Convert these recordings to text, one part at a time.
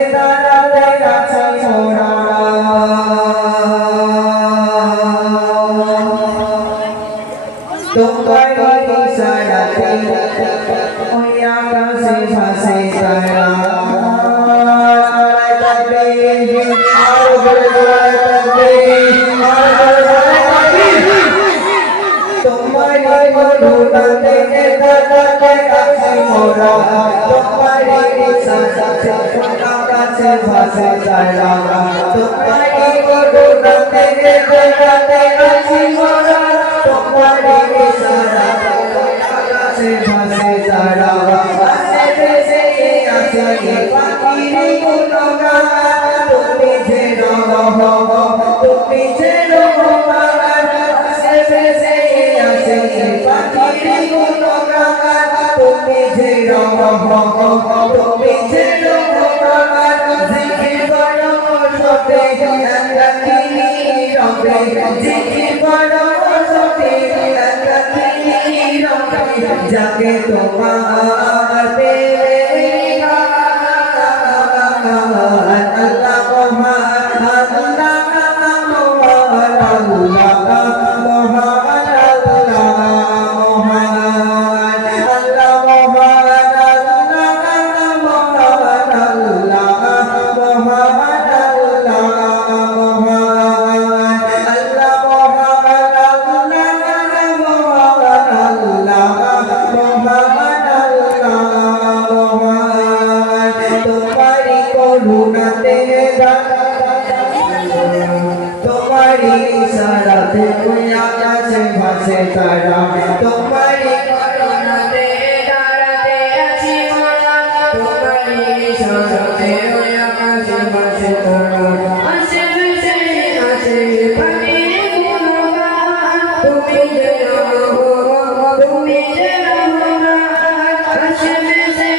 দাঁড়াতে আছি মোরা তোমার ইশারাতে ওই আকাশে ভাসে তারা তোমার করুণাতে দাঁড়াতে আছি মোরা তোমার ইশারাতে আকাশে ভাসে তারা তোমার করুণাতে দাঁড়াতে আছি মোরা তোমার ইশারাতে আকাশে ভাসে তারা আকাশে ভেসে আছে পাখির গুণগান তুমি যে রহমান তুমি যে রহমান আকাশে ভেসে আছে পাখির গুণগান তুমি যে রহমান তুমি যে রহমান জিকির করো সবে আল্লাহী রবে জিকির করো সবে আল্লাহী রবে যাকে তোমার পেলে আল্লাহ মহান আল্লাহ মহান তোমারি ইশারাতে ওই আকাশে ভাসে তারা তোমারি করুণাতে দাঁড়াতে আছি মোরা তোমারি ইশারাতে ওই আকাশে ভাসে তারা আসে ভেসে আছে পাখির গুণগান তুমি যে রহমান তুমি যে রহমান আসে ভেসে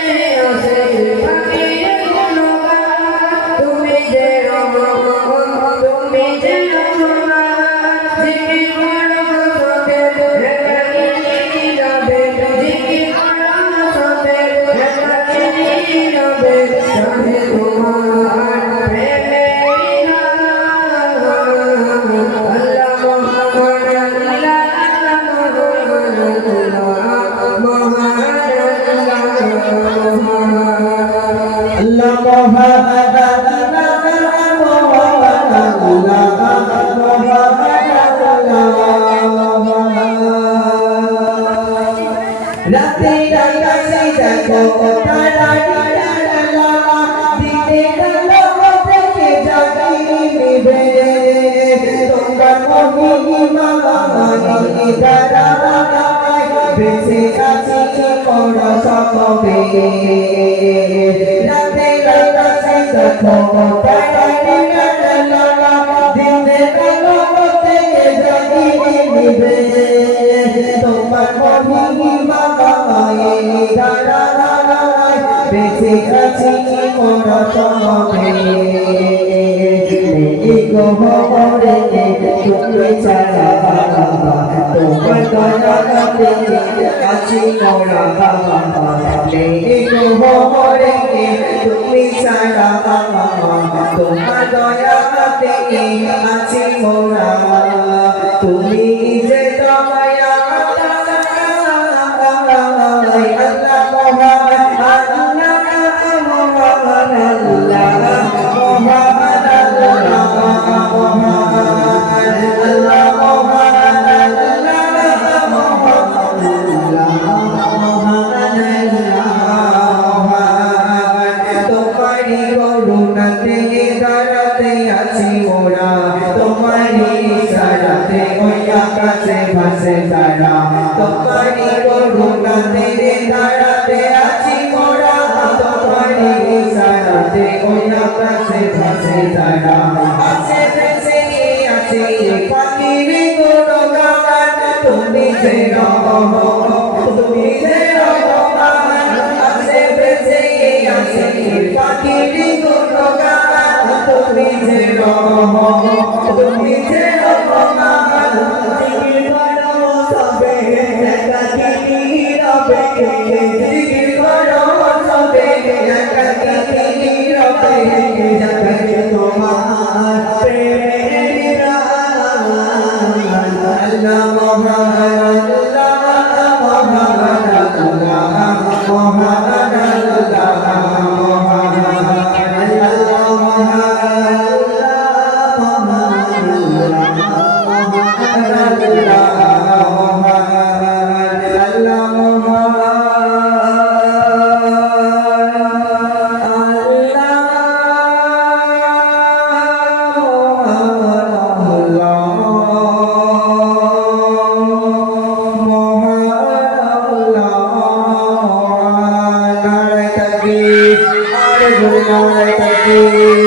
আছে পাখির গুণগান তুমি যে রহমান তুমি যে রাতে আকাশে দেখো তারা দিতে গেলো থেকে জাগি নিবে তোমার মহিমা মানি তারা বেঁচে আছি মোরা সকলে রাতে আকাশে দেখো তারা দিতে গেলো থেকে জাগি নিবে তোমার মহিমা বেঁচে আছি মোরা সকলে গোহরে তুমি ছাড়া তোমার দয়াতে আছি মোরা গোহরে তুমি ছাড়া তোমার দয়াতে আছি মোরা তুমি যে দয়া আকাশে ভাসে তারা তোমারি করুণাতে দাঁড়াতে আছি মোরা তোমারি ইশারাতে ওই আকাশে ভাসে তারা আসে ভেসে আছে পাখির গুণগান তুমি যে রহমান তুমি যে রহমান আসে ভেসে আছে পাখির গুণগান তুমি যে রহমান তুমি যে রহমান জিকির করো সবে একাকী নীরবে যাবে তোমার প্রেমের আল্লাহ মোহাম্মদ Thank you.